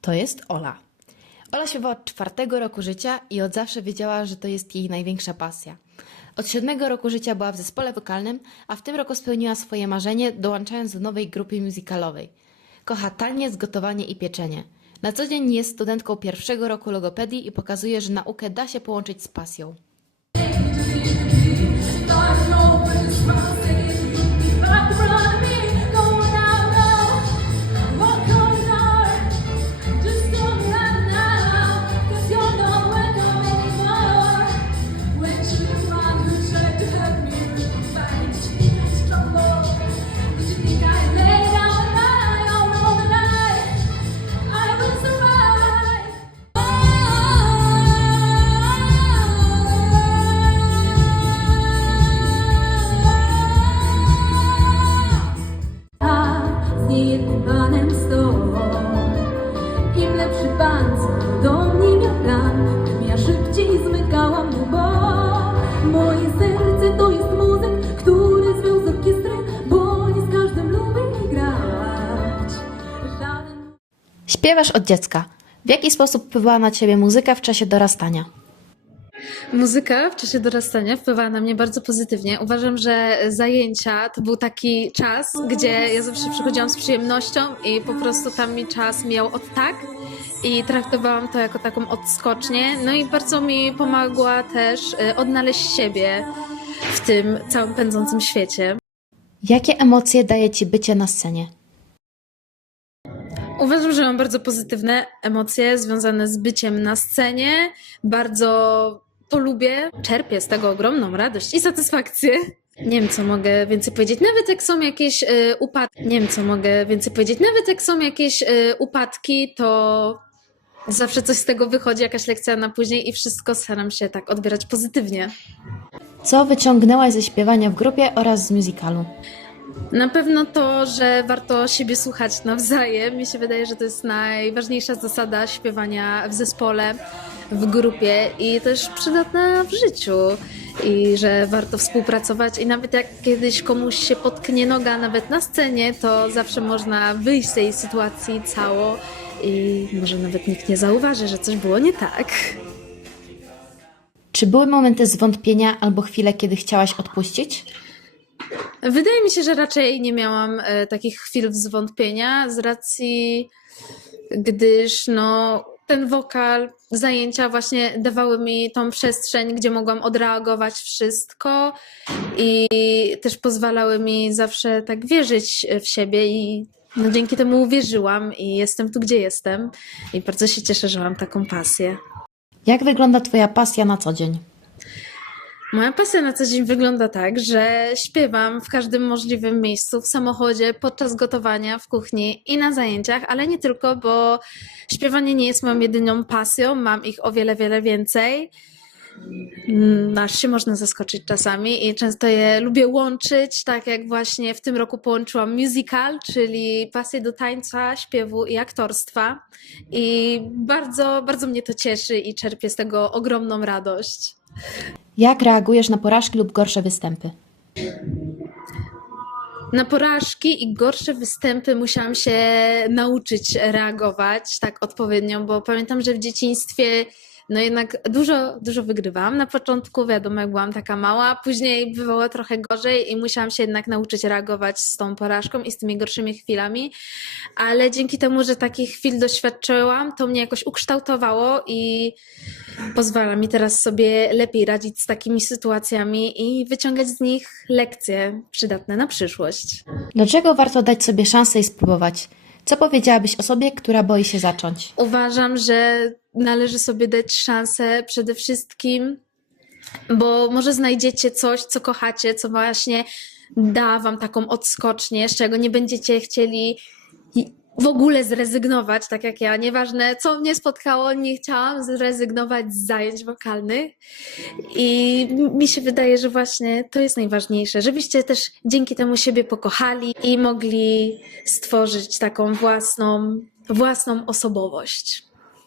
To jest Ola. Ola śpiewa od czwartego roku życia i od zawsze wiedziała, że to jest jej największa pasja. Od siódmego roku życia była w zespole wokalnym, a w tym roku spełniła swoje marzenie, dołączając do nowej grupy muzykalowej. Kocha taniec, gotowanie i pieczenie. Na co dzień jest studentką pierwszego roku logopedii i pokazuje, że naukę da się połączyć z pasją. Śpiewasz od dziecka. W jaki sposób wpływała na ciebie muzyka w czasie dorastania? Muzyka w czasie dorastania wpływała na mnie bardzo pozytywnie. Uważam, że zajęcia to był taki czas, gdzie ja zawsze przychodziłam z przyjemnością i po prostu tam mi czas mijał od tak i traktowałam to jako taką odskocznię. No i bardzo mi pomogła też y, odnaleźć siebie w tym całym pędzącym świecie. Jakie emocje daje ci bycie na scenie? Uważam, że mam bardzo pozytywne emocje związane z byciem na scenie. Bardzo to lubię. Czerpię z tego ogromną radość i satysfakcję. Nie wiem, co mogę więcej powiedzieć. Nawet jak są jakieś y, upadki, nie wiem, co mogę więcej powiedzieć. Nawet jak są jakieś y, upadki, to zawsze coś z tego wychodzi, jakaś lekcja na później i wszystko staram się tak odbierać pozytywnie. Co wyciągnęłaś ze śpiewania w grupie oraz z musicalu? Na pewno to, że warto siebie słuchać nawzajem. Mi się wydaje, że to jest najważniejsza zasada śpiewania w zespole, w grupie i też przydatna w życiu. I że warto współpracować i nawet jak kiedyś komuś się potknie noga, nawet na scenie, to zawsze można wyjść z tej sytuacji cało i może nawet nikt nie zauważy, że coś było nie tak. Czy były momenty zwątpienia albo chwile, kiedy chciałaś odpuścić? Wydaje mi się, że raczej nie miałam e, takich chwil zwątpienia z racji, gdyż no, ten wokal, zajęcia właśnie dawały mi tą przestrzeń, gdzie mogłam odreagować wszystko i też pozwalały mi zawsze tak wierzyć w siebie i no, dzięki temu uwierzyłam i jestem tu, gdzie jestem i bardzo się cieszę, że mam taką pasję. Jak wygląda Twoja pasja na co dzień? Moja pasja na co dzień wygląda tak, że śpiewam w każdym możliwym miejscu, w samochodzie, podczas gotowania, w kuchni i na zajęciach, ale nie tylko, bo śpiewanie nie jest moją jedyną pasją, mam ich o wiele, wiele więcej. Mm, Aż się można zaskoczyć czasami i często je lubię łączyć, tak jak właśnie w tym roku połączyłam musical, czyli pasję do tańca, śpiewu i aktorstwa. I bardzo, bardzo mnie to cieszy i czerpię z tego ogromną radość. Jak reagujesz na porażki lub gorsze występy? Na porażki i gorsze występy musiałam się nauczyć reagować tak odpowiednio, bo pamiętam, że w dzieciństwie no jednak dużo, dużo wygrywałam. Na początku, wiadomo, jak byłam taka mała, później bywało trochę gorzej i musiałam się jednak nauczyć reagować z tą porażką i z tymi gorszymi chwilami, ale dzięki temu, że takich chwil doświadczyłam, to mnie jakoś ukształtowało i pozwala mi teraz sobie lepiej radzić z takimi sytuacjami i wyciągać z nich lekcje przydatne na przyszłość. Dlaczego warto dać sobie szansę i spróbować? Co powiedziałabyś osobie, która boi się zacząć? Uważam, że należy sobie dać szansę przede wszystkim, bo może znajdziecie coś, co kochacie, co właśnie da wam taką odskocznię, z czego nie będziecie chcieli w ogóle zrezygnować, tak jak ja. Nieważne, co mnie spotkało, nie chciałam zrezygnować z zajęć wokalnych. I mi się wydaje, że właśnie to jest najważniejsze, żebyście też dzięki temu siebie pokochali i mogli stworzyć taką własną, własną osobowość.